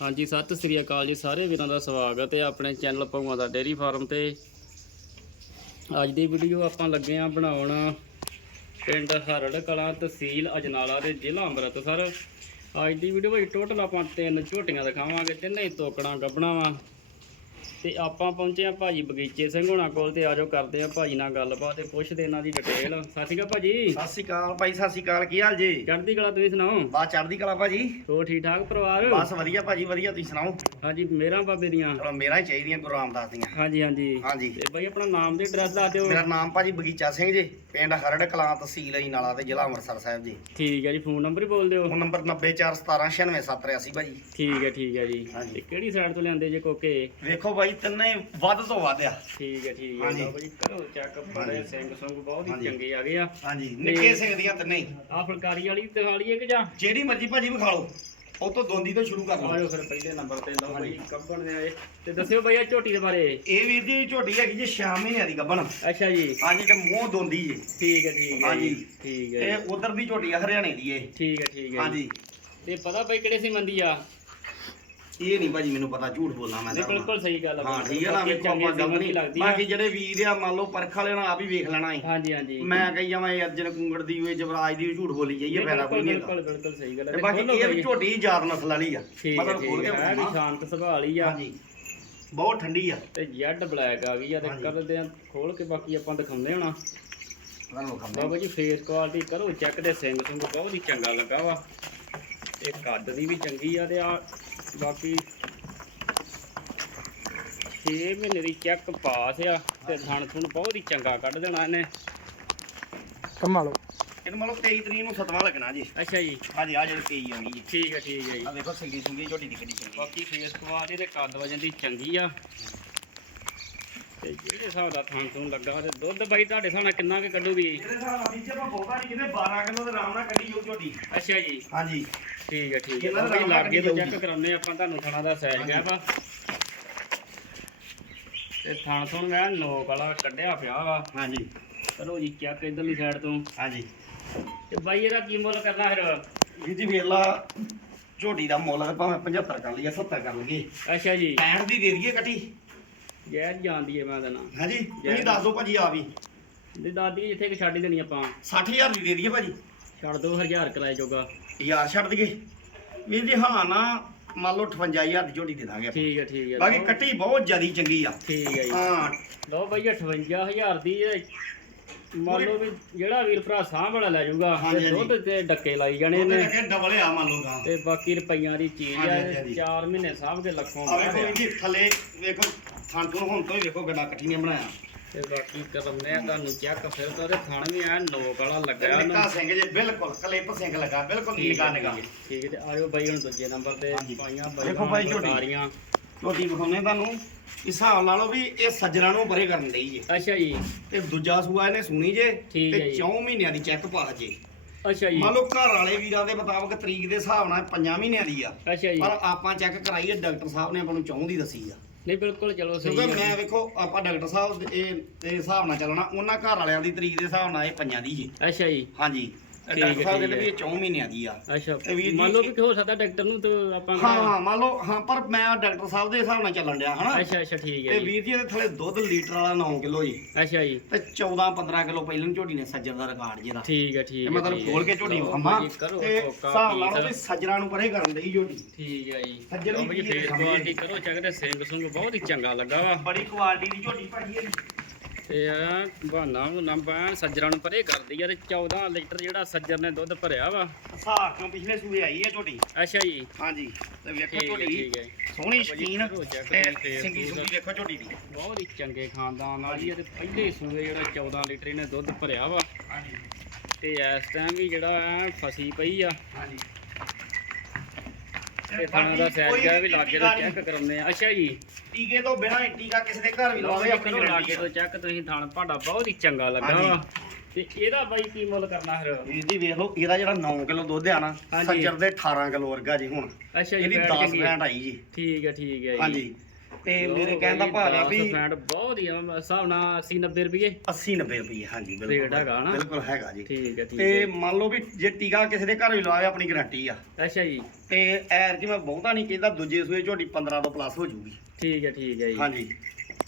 ਹਾਂਜੀ, ਸਤਿ ਸ੍ਰੀ ਅਕਾਲ ਜੀ ਸਾਰੇ ਵੀਰਾਂ ਦਾ ਸਵਾਗਤ ਹੈ ਆਪਣੇ ਚੈਨਲ ਭਗਵਾਨ ਦਾ ਡੇਅਰੀ ਫਾਰਮ ਤੇ। ਅੱਜ ਦੀ ਵੀਡੀਓ ਆਪਾਂ ਲੱਗੇ ਆ ਬਣਾਉਣ ਪਿੰਡ ਹਰੜ ਕਲਾਂ ਤਹਿਸੀਲ ਅਜਨਾਲਾ ਦੇ ਜ਼ਿਲ੍ਹਾ ਅੰਮ੍ਰਿਤਸਰ। ਅੱਜ ਦੀ ਵੀਡੀਓ ਵਿੱਚ ਟੋਟਲ ਆਪਾਂ ਤਿੰਨ ਝੋਟੀਆਂ ਦਿਖਾਵਾਂਗੇ, ਤਿੰਨੇ ਹੀ ਤੋਕੜਾਂ ਗੱਬਣਾ ਵਾ। ਤੇ ਆਪਾਂ ਪਹੁੰਚੇ ਆ ਭਾਜੀ ਬਗੀਚੇ ਸਿੰਘ ਹੋਣਾ ਕੋਲ ਤੇ ਆਜੋ ਕਰਦੇ ਆ ਭਾਜੀ ਨਾਲ ਗੱਲਬਾਤ ਤੇ ਪੁੱਛਦੇ ਇਹਨਾਂ ਦੀ ਡਿਟੇਲ ਸਤਿ ਸ਼੍ਰੀ ਅਕਾਲ ਭਾਜੀ। ਸਤਿ ਸ਼੍ਰੀ ਅਕਾਲ ਭਾਈ ਸਤਿ ਸ਼੍ਰੀ ਅਕਾਲ ਕੀ ਹਾਲ ਜੀ? ਚੜ੍ਹਦੀ ਕਲਾ ਤੁਸੀਂ ਸੁਣਾਓ? ਬਾ ਚੜ੍ਹਦੀ ਕਲਾ ਭਾਜੀ। ਹੋਰ ਠੀਕ ਠਾਕ ਪਰਿਵਾਰ? ਬਸ ਵਧੀਆ ਭਾਜੀ ਵਧੀਆ ਤੁਸੀਂ ਸੁਣਾਓ? ਹਾਂਜੀ ਮੇਰਾ ਬਾਬੇ ਦੀਆਂ। ਚਲੋ ਮੇਰਾ ਹੀ ਚਾਹੀਦੀਆਂ ਗੁਰੂ ਰਾਮਦਾਸ ਦੀਆਂ। ਹਾਂਜੀ ਹਾਂਜੀ। ਹਾਂਜੀ। ਤੇ ਬਾਈ ਆਪਣਾ ਨਾਮ ਤੇ ਐਡਰੈਸ ਦੱਸ ਦਿਓ। ਮੇਰਾ ਨਾਮ ਭਾਜੀ ਬਗੀਚਾ ਸਿੰਘ ਜੀ ਪਿੰਡ ਹਰੜ ਕਲਾਂ ਤਹਿਸੀਲ ਅਜਨਾਲਾ ਤੇ ਜ਼ਿਲ੍ਹਾ ਅੰਮ੍ਰਿਤਸਰ ਸਾਹਿਬ ਜੀ। ਠੀਕ ਹੈ ਜੀ ਫੋਨ ਨੰਬਰ ਹੀ ਬੋਲ ਦਿਓ। ਫੋਨ ਨੰਬਰ 9417969783 ਭਾਜੀ। ਠੀਕ ਹੈ ਠੀਕ ਹੈ ਜੀ। ਤੇ ਕਿਹੜੀ ਸਾਈਡ ਤੋਂ ਲਿਆਂਦੇ ਜੇ ਕੋਕੇ? ਵੇਖੋ ਭਾਈ ਤਿੰਨੇ ਵੱਧ ਤੋਂ ਵੱਧ ਆ। ਠੀਕ ਹੈ ਠੀਕ ਹੈ ਹਾਂਜੀ। ਲਓ ਬਾਈ ਕਰੋ ਚੈੱਕ ਬੜੇ। ਸਿੰਘ ਸੰਗ ਬਹੁਤ ਹੀ। ਚੰਗੇ ਆ ਗਏ ਆ। ਹਾਂਜੀ। ਨਿੱਕੇ ਸਿੰਘ ਦੀਆਂ ਤਿੰਨੇ ਹੀ। ਆ ਫੁਲਕਾਰੀ ਵਾਲੀ ਦਿਖਾ ਲਈਏ ਕਿ ਜਾਂ? ਜਿਹੜੀ ਮਰਜ਼ੀ ਭਾਜੀ ਵਿਖਾ ਲਓ। ਉਹ ਤੋਂ ਦੋਂਦੀ ਤੋਂ ਸ਼ੁਰੂ ਕਰ ਲਓ। ਆਜੋ ਫਿਰ ਪਹਿਲੇ ਨੰਬਰ ਤੇ ਲਓ ਬਾਈ। ਕੱਪਣ ਦੇ ਆਏ। ਤੇ ਦੱਸਿਓ ਬਾਈ ਆ ਝੋਟੀ ਦੇ ਬਾਰੇ। ਇਹ ਵੀਰ ਜੀ ਝੋਟੀ ਹੈਗੀ ਜੀ 6 ਮਹੀਨਿਆਂ ਦੀ ਗੱਭਣ ਅੱਛਾ ਜੀ। ਹਾਂਜੀ ਤੇ ਮੂੰਹ ਦੋਂਦੀ ਜੀ। ਠੀਕ ਹੈ ਠੀਕ ਹੈ ਹਾਂਜੀ। ਠੀਕ ਹੈ ਇਹ ਉਧਰ ਦੀ ਝੋਟੀ ਆ ਹਰਿਆਣੇ ਦੀ ਇਹ। ਠੀਕ ਹੈ ਠੀਕ ਹੈ। ਹਾਂਜੀ। ਤੇ ਪਤਾ ਬਾਈ ਕਿਹੜੇ ਸੀ ਮੰਦੀ ਆ? ਇਹ ਨਹੀਂ ਭਾਜੀ ਮੈਨੂੰ ਪਤਾ ਝੂਠ ਬੋਲਣਾ ਮੈਂ ਨਹੀਂ ਤਾਂ ਬਿਲਕੁਲ ਸਹੀ ਗੱਲ ਆ ਹਾਂ ਬਿਲਕੁਲ। ਠੀਕ ਹੈ ਨਾ ਬਾਕੀ ਵੇਖੋ ਆਪਾਂ ਚੰਗੇ ਗੱਲ ਨਹੀਂ ਲੱਗਦੀ ਆ ਬਾਕੀ ਜਿਹੜੇ ਵੀਰ ਆ ਮੰਨ ਲਓ ਪਰਖ ਵਾਲੇ ਨਾਲ ਆਪ ਹੀ ਵੇਖ ਲੈਣਾ ਹੈ। ਹਾਂਜੀ ਹਾਂਜੀ। ਮੈਂ ਕਹੀ ਜਾਵਾਂ ਇਹ ਅਰਜਨ ਕੁੰਗੜ ਦੀ ਹੋਏ ਜਵਰਾਜ ਦੀ ਝੂਠ ਬੋਲੀ ਜਾਈਏ ਫਾਇਦਾ ਕੋਈ ਨਹੀਂ ਬਿਲਕੁਲ ਹੈਗਾ ਬਿਲਕੁਲ ਸਹੀ ਗੱਲ ਹੈ ਤੇ ਬਾਕੀ ਇਹ। ਵੀ ਝੋਟੀ ਯਾਦ ਨਸਲ ਵਾਲੀ ਆ। ਠੀਕ ਹੈ ਮਤਲਬ ਖੋਲ ਠੀਕ ਕੇ ਹੈ ਵੀ ਵਿਖਾਵਾਂ। ਸ਼ਾਂਤ ਸੁਭਾਅ ਵਾਲੀ ਆ। ਹਾਂਜੀ। ਬਹੁਤ ਠੰਡੀ ਆ। ਤੇ ਜੈਡ ਬਲੈਕ ਆ ਗਈ ਆ ਤੇ ਹਾਂਜੀ। ਕਰਦੇ ਆ ਖੋਲ ਕੇ ਬਾਕੀ ਆਪਾਂ ਦਿਖਾਉਂਦੇ ਹੋਣਾ। ਤੁਹਾਨੂੰ ਬਾਬਾ ਜੀ ਫੇਸ ਕੁਆਲਿਟੀ ਕਰੋ ਚੈੱਕ ਦੇ ਸਿੰਘ ਸੁੰਗ ਬਹੁਤ ਹੀ ਚੰਗਾ ਲੱਗਾ ਵਾ। ਤੇ ਕੱਦ ਦੀ ਵੀ ਚੰਗੀ ਆ ਤੇ ਆ ਬਾਕੀ 6 ਮਹੀਨੇ ਦੀ ਚੈੱਕ ਪਾਸ ਆ ਤੇ ਥਣ ਥੁਣ ਬਹੁਤ ਹੀ ਚੰਗਾ ਕੱਢ ਦੇਣਾ ਇਹਨੇ। ਕੰਮਾ ਲਓ ਇਹਨੂੰ ਮੰਨ ਲਓ 23 ਤਰੀਕ ਨੂੰ ਸਤਵਾਂ ਲੱਗਣਾ ਜੀ। ਅੱਛਾ ਜੀ। ਹਾਂਜੀ ਆ ਜਿਹੜੀ 23 ਆਉਣੀ ਜੀ ਠੀਕ ਹੈ ਠੀਕ ਹੈ ਜੀ। ਆ ਦੇਖੋ ਸਿੰਗੀ ਸੁੰਗੀ ਝੋਟੀ ਦੀ ਕਿੰਨੀ ਚੰਗੀ। ਬਾਕੀ ਫੇਸ ਕੁਆਲਿਟੀ ਤੇ ਕੱਦ ਵਜਨ ਦੀ ਚੰਗੀ ਆ। ਤੇ ਜਿਹੜੇ ਹਿਸਾਬ ਦਾ ਥਣ ਥੁਣ ਲੱਗਾ ਤੇ ਦੁੱਧ ਬਾਈ ਤੁਹਾਡੇ ਹਿਸਾਬ ਨਾਲ ਕਿੰਨਾ ਕੁ ਕੱਢੂਗੀ? ਇਹਦੇ ਹਿਸਾਬ ਨਾਲ ਵਿੱਚ ਆਪਾਂ ਬਹੁਤਾ ਨਹੀਂ ਕਿਤੇ 12 ਕਿਲੋ ਦੇ ਆਰਾਮ ਨਾਲ ਕੱਢੀ ਜਾਊ ਝੋਟੀ। ਅੱਛਾ ਜੀ। ਹਾਂਜੀ। ਠੀਕ ਹੈ ਠੀਕ ਹੈ ਇਹਨਾਂ ਦਾ ਬਾਈ ਲਾਗੇ ਤੋਂ ਕੱਢੀ ਚੈੱਕ ਕਰਾਉਨੇ ਆਪਾਂ ਤੁਹਾਨੂੰ ਥਣਾ ਦਾ ਸਾਈਜ਼ ਗਿਆ ਵਾ। ਤੇ ਥਣ ਥਣ ਮੈਂ ਨੋਕ ਵਾਲਾ ਕੱਢਿਆ ਪਿਆ ਵਾ। ਹਾਂਜੀ। ਚਲੋ ਜੀ ਚੈੱਕ ਇਧਰਲੀ ਸਾਈਡ ਤੋਂ। ਹਾਂਜੀ। ਤੇ ਬਾਈ ਇਹਦਾ ਕੀ ਮੁੱਲ ਕਰਨਾ ਫਿਰ? ਵੀਰ ਜੀ ਵੇਖ ਲਾ ਝੋਟੀ ਦਾ ਮੁੱਲ ਭਾਵੇਂ 75 ਕਰ ਲਈਏ 70 ਕਰ ਲਈਏ। ਅੱਛਾ ਜੀ। 65 ਦੀ ਦੇ ਦਈਏ ਕੱਟੀ ਜੈ ਜਾਂਦੀ ਹੈ ਮੈਂ ਦਾ ਹਾਂਜੀ ਤੁਸੀਂ ਦੱਸ ਦਿਓ ਭਾਜੀ ਆ ਵੀ। ਤੇ ਦਾਦੀ ਜਿੱਥੇ ਕਿ ਛੱਡ ਹੀ ਦੇਣੀ ਆਪਾਂ। 60000 ਦੀ ਦੇ ਦਈਏ ਭਾਜੀ। ਛੱਡ ਦੋ ਹਜ਼ਾਰ ਕਿਰਾਏ ਜੋਗਾ। ਯਾਰ ਛੱਡ ਦਈਏ। ਵੀਰ ਜੀ ਹਾਂ ਨਾ ਮੰਨ ਲਓ 58000 ਦੀ ਝੋਟੀ ਦੇ ਦਾਂਗੇ ਆਪਾਂ। ਠੀਕ ਹੈ ਠੀਕ ਹੈ। ਬਾਕੀ ਲਓ- ਕੱਟੀ ਬਹੁਤ ਜ਼ਿਆਦੀ ਚੰਗੀ ਆ। ਠੀਕ ਹੈ ਜੀ। ਹਾਂ। ਲਓ ਬਾਈ 58000 ਦੀ ਇਹ ਮੰਨ ਲਓ ਵੀ ਜਿਹੜਾ ਵੀਰ ਭਰਾ ਸਾਂਭ ਵਾਲਾ ਲੈ ਜਾਊਗਾ ਹਾਂਜੀ, ਤੇ ਦੁੱਧ ਤੇ ਡੱਕੇ ਲਾਈ ਜਾਣੇ ਉਹਦੇ ਨੇ। ਲੱਗੇ ਡਬਲ ਆ ਮੰਨ ਲਓ ਗਾ ਤੇ ਬਾਕੀ ਰੁਪਈਆਂ ਦੀ ਚੀਜ਼ ਹਾਂਜੀ, ਆ ਹਾਂਜੀ। 4 ਮਹੀਨੇ ਸਾਂਭ ਕੇ ਲੱਖੋਂ ਆ ਵੇਖੋ। ਵੀਰ ਜੀ ਥੱਲੇ ਵੇਖੋ ਥਾਂ ਤੋਂ ਹੁਣ ਤੋਂ ਹੀ ਵੇਖੋ ਗੱਲਾਂ ਇਕੱਠੀ ਨੇ ਬਣਾਇਆ। ਤੇ ਬਾਕੀ ਕਰਮਨੇ ਆ ਤੁਹਾਨੂੰ ਚੈੱਕ ਫਿਰ ਤਾਂ ਉਹਦੇ ਥਣ ਵੀ ਐ ਨੋਕ ਵਾਲਾ ਤੇ ਲੱਗਾ ਨਿੱਕਾ ਸਿੰਘ ਜੇ ਬਿਲਕੁਲ ਕਲਿੱਪ ਸਿੰਘ ਲੱਗਾ ਬਿਲਕੁਲ ਨਿੱਕਾ ਨਿੱਕਾ। ਠੀਕ ਹੈ ਤੇ ਆਇਓ ਬਾਈ ਹੁਣ ਦੂਜੇ ਨੰਬਰ ਤੇ ਹਾਂਜੀ। ਪਾਈਆਂ ਦੇਖੋ ਬਾਈ ਝੋਟੀ। ਬਲਕਾਰੀਆਂ। ਝੋਟੀ ਵਿਖਾਉਣੇ ਤੁਹਾਨੂੰ ਇਸ ਹਿਸਾਬ ਲਾ ਲਓ ਵੀ ਇਹ ਸੱਜਣਾ ਨੂੰ ਪਰੇ ਕਰਨ ਲਈ ਜੇ। ਅੱਛਾ ਜੀ। ਤੇ ਦੂਜਾ ਸੂਆ ਇਹਨੇ ਸੁਣੀ ਜੇ ਠੀਕ ਹੈ ਤੇ ਜੀ। 4 ਮਹੀਨਿਆਂ ਦੀ ਚੈੱਕ ਪਾਸ ਜੇ। ਅੱਛਾ ਜੀ। ਮੰਨ ਲਓ ਘਰ ਵਾਲੇ ਵੀਰਾਂ ਦੇ ਮੁਤਾਬਕ ਤਰੀਕ ਦੇ ਹਿਸਾਬ ਨਾਲ 5 ਮਹੀਨਿਆਂ ਦੀ ਆ। ਅੱਛਾ ਜੀ। ਪਰ ਆਪਾਂ ਚੈੱਕ ਕਰਾਈਏ ਡਾਕਟਰ ਸਾਹਿਬ ਨੇ ਆਪਾਂ ਨੂੰ ਚੌਂ ਦੀ ਦੱਸੀ ਆ। ਨਹੀਂ ਬਿਲਕੁਲ ਚਲੋ ਸਹੀ ਕਿਉਂਕਿ ਮੈਂ ਵੇਖੋ ਆਪਾਂ ਡਾਕਟਰ ਸਾਹਿਬ ਇਹ ਦੇ ਹਿਸਾਬ ਨਾਲ ਚੱਲਣਾ ਉਹਨਾਂ ਘਰ ਵਾਲਿਆਂ ਦੀ ਤਰੀਕ ਦੇ ਹਿਸਾਬ ਨਾਲ ਇਹ ਪੰਜਾਂ ਦੀ ਜੀ। ਅੱਛਾ ਜੀ। ਹਾਂਜੀ। ਡਾਕਟਰ ਸਾਹਿਬ ਕਹਿੰਦੇ ਵੀ। ਇਹ 4 ਮਹੀਨਿਆਂ ਦੀ ਆ। ਅੱਛਾ ਤੇ ਵੀਰ ਜੀ- ਮੰਨ ਲਓ ਵੀ ਹੋ ਸਕਦਾ ਡਾਕਟਰ ਨੂੰ ਤੇ ਆਪਾਂ ਹਾਂ ਹਾਂ ਮੰਨ ਲਓ ਹਾਂ ਪਰ ਮੈਂ ਡਾਕਟਰ ਸਾਹਿਬ ਦੇ ਹਿਸਾਬ ਨਾਲ ਚੱਲਣ ਡਿਆ ਹਨਾ? ਅੱਛਾ ਅੱਛਾ ਠੀਕ ਤੇ ਹੈ ਜੀ। ਵੀਰ ਜੀ ਇਹਦੇ ਥਲੇ ਦੁੱਧ ਲੀਟਰ ਵਾਲਾ 9 ਕਿਲੋ ਜੀ। ਅੱਛਾ ਜੀ। ਤੇ 14 15 ਕਿਲੋ ਪਹਿਲਾਂ ਝੋਟੀ ਨੇ ਸੱਜਰ ਦਾ ਰਿਕਾਰਡ ਜਿਹਦਾ ਠੀਕ ਹੈ ਠੀਕ ਹੈ ਮਤਲਬ। ਖੋਲ ਕੇ ਝੋਟੀ ਲਓ ਖੰਮਾ ਬਾਈ, ਕਰੋ ਤੇ ਠੋਕਾ ਹਿਸਾਬ ਲਾ ਲਓ ਵੀ ਪੀਸ। ਸੱਜਰਾਂ ਨੂੰ ਪਰੇ ਕਰਨ ਦੀ ਝੋਟੀ। ਠੀਕ ਹੈ ਜੀ। ਸੱਜਰ ਲਓ ਵੀ ਬਾਈ ਕੀ ਫੇਸ ਸਮਝੇ। ਕੁਆਲਿਟੀ ਕਰੋ ਚੈੱਕ ਤੇ ਸਿੰਘ ਸੁੰਗ ਬਹੁਤ ਹੀ ਚੰਗਾ ਲੱਗਾ ਵਾ। ਬੜੀ ਕੁਆਲਿਟੀ ਦੀ ਝੋਟੀ ਭਾਜੀ ਇਹ ਤੇ ਆ ਬਹਾਨਾ ਨੰਬਰ ਸੱਜਰਾਂ ਨੂੰ ਪਰੇ ਕਰਦੀ ਤੇ 14 ਲੀਟਰ ਜਿਹੜਾ ਸੱਜਰ ਨੇ ਦੁੱਧ ਭਰਿਆ ਵਾ। ਹਿਸਾਬ ਕਿਉਂ ਪਿਛਲੇ ਸੂਏ ਆਈ ਹੈ ਝੋਟੀ ਅੱਛਾ ਜੀ। ਹਾਂਜੀ ਤੇ ਵੇਖੋ ਠੀਕ ਹੈ ਝੋਟੀ ਠੀਕ ਹੈ। ਸੋਹਣੀ ਸ਼ਕੀਨ ਤੇ ਸਿੰਗੀ। ਸੁੰਗੀ ਵੇਖੋ ਝੋਟੀ ਦੀ। ਬਹੁਤ ਹੀ ਚੰਗੇ ਖਾਨਦਾਨ ਆ ਤੇ ਪਹਿਲੇ ਸੂਏ ਜਿਹੜਾ 14 ਲੀਟਰ ਇਹਨੇ ਦੁੱਧ ਭਰਿਆ ਵਾ। ਹਾਂਜੀ। ਤੇ ਇਸ ਟਾਈਮ ਵੀ ਜਿਹੜਾ ਫਸੀ ਪਈ ਆ। ਹਾਂਜੀ। ਤੇ ਥਾਣਾ ਦਾ ਸਾਈਜ਼ ਗਿਆ ਵੀ ਲਾਗੇ ਤੋਂ ਚੈੱਕ ਕਰਾਉਂਦੇ ਆ। ਅੱਛਾ ਜੀ। ਟੀਕੇ ਤੋਂ ਬਿਨਾ ਹੀ ਟੀਕਾ ਕਿਸੇ ਦੇ ਘਰ ਵੀ ਲਓ ਲਾਵੇ ਜੀ ਆਪਣੀ ਕਰੋ ਗਾਰੰਟੀ ਲਾਗੇ ਤੋਂ ਚੈੱਕ ਤੁਸੀਂ ਥਾਣ ਭਾਡਾ ਬਹੁਤ ਹੀ ਚੰਗਾ ਲੱਗਾ। ਤੇ ਇਹਦਾ ਬਾਈ ਕੀ ਮੁੱਲ ਕਰਨਾ ਫਿਰ? ਵੀਰ ਜੀ ਵੇਖ ਲਓ ਇਹਦਾ ਜਿਹੜਾ 9 ਕਿਲੋ ਦੁੱਧ ਆ ਨਾ। ਸੱਜਰ ਦੇ 18 ਕਿਲੋ ਵਰਗਾ ਜੀ ਹੁਣ। ਅੱਛਾ ਜੀ ਇਹਦੀ ਫੈਟ 10 ਚੰਗੀ ਆ। ਪੈਂਟ ਆਈ ਜੀ। ਠੀਕ ਹੈ ਠੀਕ ਹੈ ਜੀ। ਹਾਂਜੀ। ਤੇ ਮੇਰੇ ਕਹਿਣ ਦਾ ਭਾਵ ਆ ਵੀ ਫੈਂਟ ਬਹੁਤ ਹੀ ਆ ਹਿਸਾਬ ਨਾਲ 80 90 ਰੁਪਏ 80 90 ਰੁਪਏ ਹਾਂਜੀ ਰੇਟ ਬਿਲਕੁਲ ਹੈਗਾ ਨਾ? ਬਿਲਕੁਲ ਹੈਗਾ ਜੀ। ਠੀਕ ਹੈ ਠੀਕ ਤੇ ਮੰਨ ਲਓ ਵੀ ਜੇ ਟੀਕਾ ਕਿਸੇ ਦੇ ਘਰ ਵੀ ਲਵਾਏ ਆਪਣੀ ਗਾਰੰਟੀ ਆ। ਅੱਛਾ ਜੀ। ਤੇ ਐਰ ਜੀ ਮੈਂ ਬਹੁਤਾ ਨਹੀਂ ਕਹਿੰਦਾ ਦੂਜੇ ਸੂਏ ਝੋਟੀ 15 ਤੋਂ ਪਲੱਸ ਹੋ ਜੂਗੀ। ਠੀਕ ਹੈ ਠੀਕ ਹੈ ਜੀ। ਹਾਂਜੀ।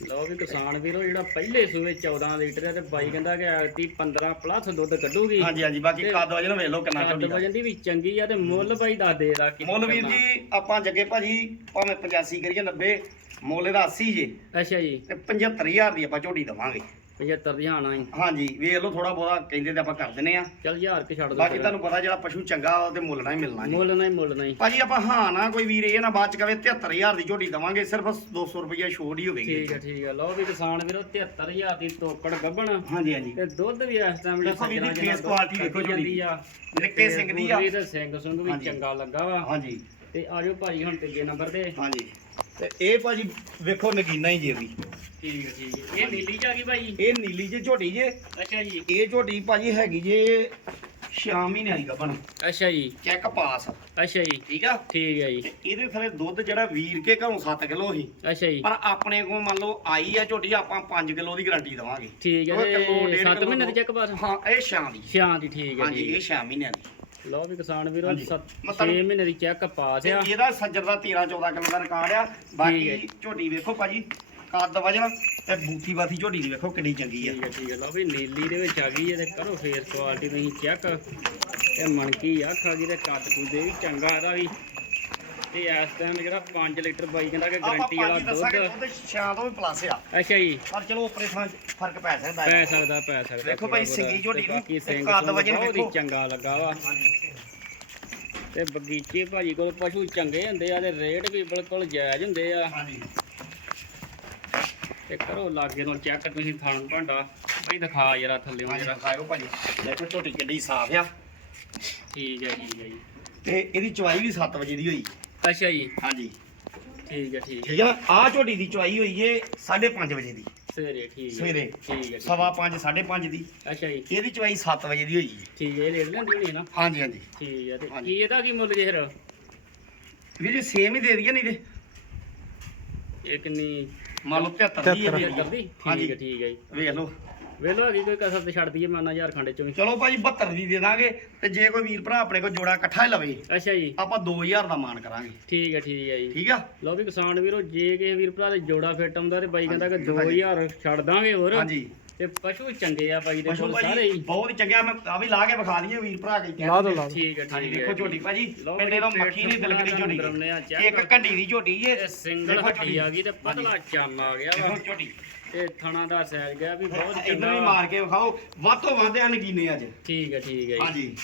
ਲਓ ਵੀ ਕਿਸਾਨ ਵੀਰੋ ਜਿਹੜਾ ਪਹਿਲੇ ਸੂਏ 14 ਲੀਟਰ ਹੈ ਤੇ ਬਾਈ ਕਹਿੰਦਾ ਕਿ ਐਤੀ 15 ਪਲੱਸ ਦੁੱਧ ਕੱਢੂਗੀ। ਹਾਂਜੀ ਹਾਂਜੀ ਬਾਕੀ ਕਾਦ ਵਜਨ ਵੇਖ ਲਓ ਕਿੰਨਾ ਕੱਦ ਝੋਟੀ ਦਾ। ਵਜਨ ਦੀ ਵੀ ਚੰਗੀ ਆ ਤੇ ਮੁੱਲ ਬਾਈ ਦੱਸ ਦੇ ਦਾ ਕੀ ਮੁੱਲ ਵੀਰ। ਜੀ ਆਪਾਂ ਜੱਗੇ ਭਾਜੀ ਭਾਵੇਂ 85 ਕਰੀਏ 90 ਮੁੱਲ ਇਹਦਾ 80 ਜੇ। ਅੱਛਾ ਜੀ। ਤੇ 75000 ਦੀ ਆਪਾਂ ਝੋਟੀ ਦਵਾਂਗੇ। 75 ਦੀ ਹਾਣਾ ਹੀ ਹਾਂਜੀ ਵੇਖ ਲਓ ਥੋੜਾ ਬਹੁਤਾ ਕਹਿੰਦੇ ਤੇ ਆਪਾਂ ਕਰ ਦਿੰਨੇ ਆ ਚੱਲ ਹਜ਼ਾਰ ਕੇ ਛੱਡ ਦੋ ਬਾਕੀ ਤੁਹਾਨੂੰ ਪਤਾ ਜਿਹੜਾ ਪਸ਼ੂ ਚੰਗਾ ਉਹ ਤੇ ਮੁੱਲ ਨਾਲ ਹੀ ਮਿਲਣਾ ਜੀ। ਮੁੱਲ ਨਹੀਂ ਮੁੱਲ ਨਹੀਂ ਭਾਜੀ ਆਪਾਂ ਹਾਂ ਨਾ ਕੋਈ ਵੀਰ ਇਹ ਨਾ ਬਾਅਦ ਚ ਕਵੇ 73000 ਦੀ ਝੋਟੀ ਦਵਾਂਗੇ ਸਿਰਫ 200 ਰੁਪਏ ਛੋੜ ਹੀ ਹੋਵੇਗੀ। ਠੀਕ ਹੈ ਠੀਕ ਹੈ ਲਓ ਵੀ ਕਿਸਾਨ ਵੀਰੋ 73000 ਦੀ ਤੋਕੜ ਗੱਬਣ ਹਾਂਜੀ ਹਾਂਜੀ। ਤੇ ਦੁੱਧ ਵੀ ਇਸ ਟਾਈਮ ਦੇਖੋ ਵੀ face quality ਵੇਖੋ ਝੋਟੀ। ਆ। ਨਿੱਕੇ ਸਿੰਘ ਦੀ ਆ। ਤੇ ਸਿੰਘ ਸੁੰਗ ਵੀ। ਚੰਗਾ ਲੱਗਾ ਵਾ। ਹਾਂਜੀ। ਤੇ ਆਜੋ ਭਾਜੀ ਹੁਣ ਤੀਜੇ ਨੰਬਰ ਤੇ। ਹਾਂਜੀ। ਤੇ ਇਹ ਭਾਜੀ ਵੇਖੋ ਨਗੀਨਾ ਹੀ ਜੇ ਵੀ। ਠੀਕ ਹੈ ਠੀਕ ਹੈ। ਇਹ ਨੀਲੀ ਚ ਆ ਗਈ ਭਾਈ ਇਹ ਨੀਲੀ ਜੇ ਝੋਟੀ ਜੇ। ਅੱਛਾ ਜੀ। ਇਹ ਝੋਟੀ ਭਾਜੀ ਹੈਗੀ ਜੇ 6 ਮਹੀਨੇ ਦੀ ਗੱਭਣ ਅੱਛਾ ਜੀ। Check pass. ਅੱਛਾ ਜੀ। ਠੀਕ ਆ? ਠੀਕ ਹੈ ਜੀ। ਤੇ ਇਹਦੇ ਥਲੇ ਦੁੱਧ ਜਿਹੜਾ ਵੀਰ ਕੇ ਘਰੋਂ 7 ਕਿਲੋ ਸੀ। ਅੱਛਾ ਜੀ। ਪਰ ਆਪਣੇ ਕੋਲ ਮੰਨ ਲਓ ਆਈ ਆ ਝੋਟੀ ਆਪਾਂ 5 ਕਿਲੋ ਦੀ ਗਾਰੰਟੀ ਦਵਾਂਗੇ। ਠੀਕ ਹੈ ਕਿੱਲੋ, ਤੇ ਡੇਢ 7 ਕਿੱਲੋ ਮਹੀਨੇ ਦੀ ਦੁੱਧ। ਚੱਕ ਪਾਸ। ਹਾਂ ਇਹ ਛਾਂ ਦੀ। ਛਿਆਂ ਦੀ ਠੀਕ ਹੈ ਹਾਂਜੀ ਜੀ। ਇਹ 6 ਮਹੀਨਿਆਂ ਦੀ। ਲਓ ਵੀ ਕਿਸਾਨ ਵੀਰੋ ਹਾਂਜੀ। 7 ਮੈਂ 6 ਤੁਹਾਨੂੰ- ਮਹੀਨੇ ਦੀ ਚੈੱਕ ਪਾਸ ਤੇ ਆ ਇਹਦਾ ਸੱਜਰ ਦਾ 13 14 ਕਿਲੋ ਦਾ ਰਿਕਾਰਡ ਆ। ਠੀਕ ਹੈ। ਬਾਕੀ ਝੋਟੀ ਵੇਖੋ ਭਾਜੀ ਕੱਦ ਵਜਨ ਤੇ ਬੂਥੀ ਬਾਥੀ ਝੋਟੀ ਦੀ ਵੇਖੋ ਕਿੰਨੀ ਚੰਗੀ ਆ। ਠੀਕ ਹੈ ਠੀਕ ਹੈ। ਲਓ ਵੀ ਨੀਲੀ ਦੇ ਵਿੱਚ ਆ ਗਈ ਹੈ ਤੇ ਕਰੋ ਫੇਸ ਕੁਆਲਿਟੀ ਤੁਸੀਂ ਚੈੱਕ ਤੇ ਮਣਕੀ ਆ ਖਾ ਗਈ ਤੇ ਕੱਦ ਕੁੱਦੇ ਵੀ ਚੰਗਾ ਇਹਦਾ ਵੀ ਤੇ ਇਸ ਟਾਈਮ ਜਿਹੜਾ 5 ਲੀਟਰ ਬਾਈ ਕਹਿੰਦਾ ਕਿ ਗਾਰੰਟੀ ਵਾਲਾ ਦੁੱਧ। ਦੁੱਧ ਛਾਂ ਤੋਂ ਵੀ ਪਲੱਸ ਆ। ਅੱਛਾ ਜੀ। ਪਰ ਚਲੋ ਉਪਰੇ ਥਾਂ 'ਚ ਫ਼ਰਕ ਪੈ ਸਕਦਾ ਪੈ ਸਕਦਾ ਪੈ ਸਕਦਾ ਵੇਖੋ ਭਾਈ ਸਿੰਗੀ ਝੋਟੀ ਤੇ ਨੂੰ ਤੇ ਕੱਦ ਵਜਨ ਵੇਖੋ। ਚੰਗਾ ਲੱਗਾ ਵਾ। ਤੇ ਬਗੀਚੇ ਭਾਜੀ ਕੋਲ ਪਸ਼ੂ ਚੰਗੇ ਹੁੰਦੇ ਆ ਤੇ ਰੇਟ ਵੀ ਬਿਲਕੁਲ ਜਾਇਜ਼ ਹੁੰਦੇ ਆ। ਹਾਂਜੀ। ਤੇ ਕਰੋ ਲਾਗੇ ਨੂੰ ਚੈੱਕ ਤੁਸੀਂ ਥਣ ਭਾਂਡਾ। ਭਾਈ ਦਿਖਾ ਜਰਾ ਥੱਲੇ ਹਾਂਜੀ ਜਰਾ। ਦਿਖਾਓ ਭਾਜੀ। ਦੇਖੋ ਝੋਟੀ ਕਿੱਡੀ ਸਾਫ਼ ਆ। ਠੀਕ ਹੈ ਠੀਕ ਹੈ ਜੀ। ਤੇ ਇਹਦੀ ਚਵਾਈ ਵੀ 7 ਵਜੇ ਦੀ ਹੋਈ। ਅੱਛਾ ਜੀ। ਹਾਂਜੀ। ਠੀਕ ਹੈ ਠੀਕ ਹੈ। ਠੀਕ ਆ ਝੋਟੀ ਦੀ ਚਵਾਈ ਹੋਈ ਏ 5:30 ਵਜੇ ਦੀ। ਸਵੇਰੇ ਠੀਕ ਹੈ। ਸਵੇਰੇ। ਠੀਕ ਹੈ ਠੀਕ ਸਵਾ 5 5:30 ਦੀ। ਅੱਛਾ ਜੀ। ਇਹਦੀ ਚਵਾਈ 7 ਵਜੇ ਦੀ ਹੋਈ ਏ। ਠੀਕ ਹੈ ਇਹ ਰੇਟ ਲੈਂਦੀ ਹੋਣੀ ਹੈ ਨਾ? ਹਾਂਜੀ ਹਾਂਜੀ। ਠੀਕ ਹੈ ਤੇ। ਕੀ ਇਹਦਾ ਕੀ ਮੁੱਲ ਜੇ ਫਿਰ? ਵੀਰ ਜੀ ਸੇਮ ਹੀ ਦੇ ਦਈਏ ਨਹੀਂ ਤੇ। ਇਹ ਕਿੰਨੀ? ਮੰਨ ਲਓ 73 ਦੀ ਹੈ 75 ਦੀ। ਠੀਕ ਹੈ ਠੀਕ ਹੈ ਜੀ। ਵੇਖ ਲਓ। ਵੇਲੋ ਹੈਗੀ ਕੋਈ ਕਸਰ ਤੇ ਛੱਡ ਦਈਏ ਮਾਨਾ ਹਜ਼ਾਰ ਖੰਡੇ ਚੋਂ ਵੀ ਚਲੋ ਭਾਜੀ 72 ਦੀ ਦੇ ਦਾਂਗੇ ਤੇ ਜੇ ਕੋਈ ਵੀਰ ਭਰਾ ਆਪਣੇ ਕੋਲ ਜੋੜਾ ਇਕੱਠਾ ਹੀ ਲਵੇ ਅੱਛਾ ਜੀ। ਆਪਾਂ 2000 ਦਾ ਮਾਨ ਕਰਾਂਗੇ। ਠੀਕ ਹੈ ਠੀਕ ਹੈ ਜੀ। ਠੀਕ ਆ? ਲਓ ਵੀ ਕਿਸਾਨ ਵੀਰੋ ਜੇ ਕਿਸੇ ਵੀਰ ਭਰਾ ਦੇ ਜੋੜਾ ਫਿੱਟ ਆਉਂਦਾ ਤੇ ਬਾਈ ਕਹਿੰਦਾ ਕਿ 2000 ਛੱਡ ਦਾਂਗੇ ਹੋਰ। ਹਾਂਜੀ। ਤੇ ਪਸ਼ੂ ਚੰਗੇ ਆ ਬਾਈ ਦੇ ਪਸ਼ੂ ਕੋਲ ਸਾਰੇ ਭਾਜੀ ਹੀ। ਬਹੁਤ ਹੀ ਚੰਗਾ ਮੈਂ ਆ ਵੀ ਲਾ ਕੇ ਵਿਖਾ ਦਈਏ ਵੀਰ ਭਰਾ ਕੇ। ਲਾ ਦੋ ਲਾ ਠੀਕ ਹੈ ਹਾਂਜੀ ਠੀਕ ਹੈ ਦੇਖੋ ਝੋਟੀ ਭਾਜੀ ਲਓ ਪਿੰਡੇ ਤੋਂ ਜੀ, ਮੱਖੀ ਨਹੀਂ ਪੇਟ ਦਿਲਕੜੀ ਝੋਟੀ। ਇੱਕ। ਘੰਟੀ ਦੀ ਝੋਟੀ ਇਹ ਸਿੰਗਲ ਦੇਖੋ ਹੱਡੀ ਝੋਟੀ। ਆ ਗਈ ਤੇ ਪਤਲਾ ਚੰਮ ਆ ਗਿਆ ਵਾ। ਦੇਖੋ ਝੋਟੀ। ਤੇ ਥਣਾ ਦਾ ਸਾਈਜ਼ ਗਿਆ ਵੀ ਬਹੁਤ ਚੰਗਾ ਵੀ ਵਾ। ਮਾਰ ਕੇ ਵਿਖਾਓ ਵੱਧ ਤੋਂ ਵੱਧ ਅਣਗੀਨੇ ਅੱਜ। ਠੀਕ ਹੈ ਠੀਕ ਹੈ ਹਾਂਜੀ।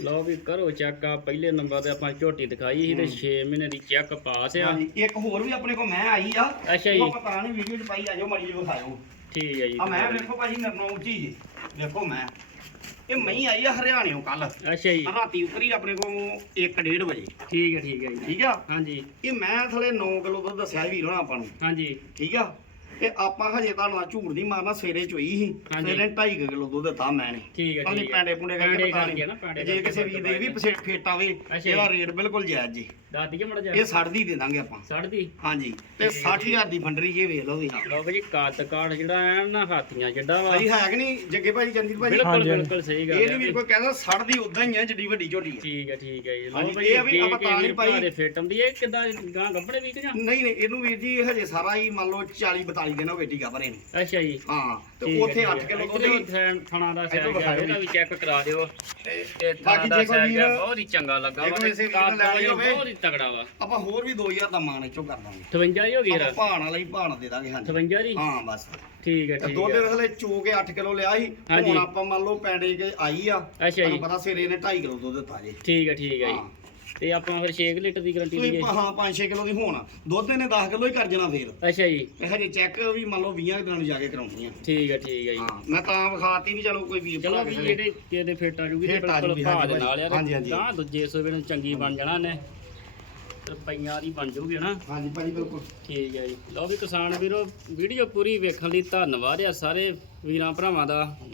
ਲਓ ਵੀ ਕਰੋ ਚੈੱਕ ਆ ਪਹਿਲੇ ਨੰਬਰ ਤੇ ਆਪਾਂ ਝੋਟੀ ਦਿਖਾਈ ਸੀ ਤੇ 6 ਮਹੀਨੇ ਦੀ ਚੈੱਕ ਪਾਸ ਆ। ਹਾਂਜੀ ਇੱਕ ਹੋਰ ਵੀ ਆਪਣੇ ਕੋਲ ਮੈਂ ਆਈ ਆ ਅੱਛਾ ਜੀ। ਪਤਾ ਨਹੀਂ ਵੀਡੀਓ ਚ ਪਾਈ ਆ ਜਾਓ ਮੜੀ ਜੀ ਵਿਖਾਇਓ ਠੀਕ ਹੈ ਜੀ ਆ ਮੈਂ ਵੇਖੋ ਭਾਜੀ ਨਰਨੌਰ ਜੀ ਜੀ। ਦੇਖੋ ਮੈਂ। ਇਹ ਮਈ ਆਈ ਆ ਹਰਿਆਣਿਓਂ ਕੱਲ ਅੱਛਾ ਜੀ। ਰਾਤੀ ਉਤਰੀ ਆਪਣੇ ਕੋਲ 1:30 ਵਜੇ। ਠੀਕ ਹੈ ਠੀਕ ਹੈ ਜੀ। ਠੀਕ ਆ? ਹਾਂਜੀ। ਇਹ ਮੈਂ ਥਲੇ 9 ਕਿਲੋ ਦੁੱਧ ਦੱਸਿਆ ਵੀਰ ਹੋਣਾ ਆਪਾਂ ਨੂੰ। ਹਾਂਜੀ। ਠੀਕ ਆ? ਤੇ ਆਪਾਂ ਹਜੇ ਤੁਹਾਨੂੰ ਨਾਲ ਝੂਠ ਨਹੀਂ ਮਾਰਨਾ ਸਵੇਰੇ ਚੋਈ ਸੀ। ਹਾਂਜੀ। ਸਵੇਰੇ 2.5 ਕਿਲੋ ਦੁੱਧ ਦਿੱਤਾ ਮੈਂ ਨੇ। ਠੀਕ ਹੈ ਠੀਕ ਹੈ। ਪੈਂਡੇ ਪੁੰਡੇ ਕਰਕੇ ਪੈਂਡੇ ਪਤਾ ਕਰਕੇ ਨਾ, ਨਹੀਂ ਪੈਂਡੇ ਜੇ ਕਰਕੇ ਕਿਸੇ ਵੀਰ ਦੇ ਵੀ ਪਸੇ ਫੇਟ ਆਵੇ ਅੱਛਾ। ਇਹਦਾ। ਰੇਟ ਬਿਲਕੁਲ ਜਾਇਜ਼ ਜੀ। ਦੱਸ ਦਈਏ ਮੜਾ ਜਾ ਇਹ 60 ਦੀ ਦੇ ਦਾਂਗੇ ਆਪਾਂ। ਸੜ ਦੀ? ਹਾਂਜੀ ਤੇ 60000 ਦੀ ਫੰਡਰੀ ਜੇ ਵੇਖ ਲਓ ਤੁਸੀਂ। ਲਓ ਜੀ ਕੱਦ ਕਾਠ ਜਿਹੜਾ ਐ ਨਾ ਹਾਥੀਆਂ ਜਿੱਡਾ ਵਾ। ਭਾਜੀ ਹੈ ਕਿ ਨਹੀਂ ਜੱਗੇ ਭਾਜੀ ਚੰਦੀਰ ਭਾਜੀ? ਬਿਲਕੁਲ ਹਾਂਜੀ, ਹਾਂਜੀ। ਬਿਲਕੁਲ ਸਹੀ ਗੱਲ ਇਹ ਨਹੀਂ ਵੀਰ ਕੋਈ ਕਹਿੰਦਾ 60 ਦੀ ਉਦਾਂ ਹੀ ਹੈ ਜਿੱਡੀ ਵੱਡੀ ਝੋਟੀ ਹੈ। ਠੀਕ ਹੈ ਠੀਕ ਹੈ ਜੀ। ਹਾਂਜੀ, ਲਓ ਭਾਈ ਇਹ ਆ ਵੀ ਆਪਾਂ ਤਾਂ ਨਹੀਂ ਪਾਈ। ਦੇ ਫਿੱਟ ਹੁੰਦੀ ਹੈ ਕਿਦਾਂ ਗਾਂ ਗੱਬੜੇ ਵੀ ਕਿ ਜਾਂ? ਨਹੀਂ ਨਹੀਂ ਇਹਨੂੰ ਵੀਰ ਜੀ ਹਜੇ ਸਾਰਾ ਹੀ ਮੰਨ ਲਓ 40 42 ਦਿਨ ਹੋ ਗਏ ਟੀਕਾ ਭਰੇ ਨੂੰ। ਅੱਛਾ ਜੀ। ਹਾਂ ਤੇ ਠੀਕ ਹੈ, ਉੱਥੇ ਠੀਕ 8 ਹੈ। ਕਿਲੋ ਦੁੱਧ ਇੱਧਰੋਂ ਹੀ ਥਣ- ਥਣਾ ਦਾ ਇੱਧਰੋਂ ਸਾਈਜ਼ ਵਿਖਾਇਓ ਇਹਦਾ ਵੀ ਚੈੱਕ ਕਰਾ ਦਿਓ। ਤੇ ਬਾਕੀ ਦਾ ਜੇ ਕੋਈ ਵੀਰ। ਬਹੁਤ ਹੀ ਚੰਗਾ ਲੱਗਾ ਵਾ। ਨੂੰ। ਬਹੁਤ ਹੀ ਤਗੜਾ ਵਾ। ਆਪਾਂ ਹੋਰ ਵੀ 2000 ਦਾ ਮਾਨ ਇੱਚੋਂ ਕਰ ਦਾਂਗੇ। 58 ਹੀ ਹੋ ਗਈ ਯਾਰ ਭਾਣ ਵਾਲਾ ਹੀ ਭਾਣ ਦੇ ਦਾਂਗੇ ਹਾਂਜੀ। 58 ਦੀ ਹਾਂ ਬਸ। ਠੀਕ ਹੈ ਠੀਕ ਦੁੱਧ ਹੈ। ਦੇ ਥਲੇ ਚੋ ਕੇ 8 ਕਿਲੋ ਲਿਆ ਸੀ। ਹੁਣ ਆਪਾਂ ਮੰਨ ਲਓ ਪੈਂਡੇ ਕੇ ਆਈ ਆ। ਅੱਛਾ ਜੀ। ਤੁਹਾਨੂੰ ਪਤਾ ਸਵੇਰੇ ਇਹਨੇ 2.5 ਕਿਲੋ ਦੁੱਧ ਦਿੱਤਾ ਜੇ। ਠੀਕ ਹੈ ਠੀਕ ਹੈ ਜੀ। ਹਾਂ। ਤੇ ਆਪਾਂ ਫਿਰ 6 ਲੀਟਰ ਦੀ ਗਾਰੰਟੀ ਤੁਸੀਂ ਲਈਏ। ਹਾਂ 5-6 ਕਿਲੋ ਦੀ ਹੋਣ। ਦੁੱਧ ਇਹਨੇ 10 ਕਿਲੋ ਹੀ ਕਰ ਜਾਣਾ ਫੇਰ। ਅੱਛਾ ਜੀ। ਤੇ ਹਜੇ ਚੈੱਕ ਵੀ ਮੰਨ ਲਓ 20 ਦਿਨਾਂ ਨੂੰ ਜਾ ਕੇ ਕਰਾਉਣੀ ਆ। ਠੀਕ ਹੈ ਠੀਕ ਹੈ ਜੀ। ਹਾਂ ਮੈਂ ਤਾਂ ਵਿਖਾਤੀ ਵੀ ਚਲੋ ਕੋਈ ਵੀਰ ਚਲੋ ਭਰਾ ਵੀ ਕਿਸੇ ਨੇ- ਜਿਹੜੇ ਜਿਹਦੇ ਫਿੱਟ ਆ ਜੂਗੀ ਤੇ ਆ ਬਿਲਕੁਲ ਜੂਗੀ, ਭਾਅ ਹਾਂਜੀ ਦੇ ਨਾਲ ਯਾਰ। ਹਾਂਜੀ, ਹਾਂਜੀ। ਤਾਂ ਦੂਜੇ ਸੂਬੇ ਨੂੰ ਚੰਗੀ ਬਣ ਜਾਣਾ ਨੇ ਰੁਪਈਆਂ ਦੀ ਬਣ ਜੂਗੀ ਨਾ ਹਾਂਜੀ ਭਾਜੀ ਬਿਲਕੁਲ। ਠੀਕ ਹੈ ਜੀ। ਲਓ ਵੀ ਕਿਸਾਨ ਵੀਰੋ ਵੀਡੀਓ ਪੂਰੀ ਵੇਖਣ ਲਈ ਧੰਨਵਾਦ ਆ ਸਾਰੇ ਵੀਰਾਂ ਭਰਾਵਾਂ ਦਾ।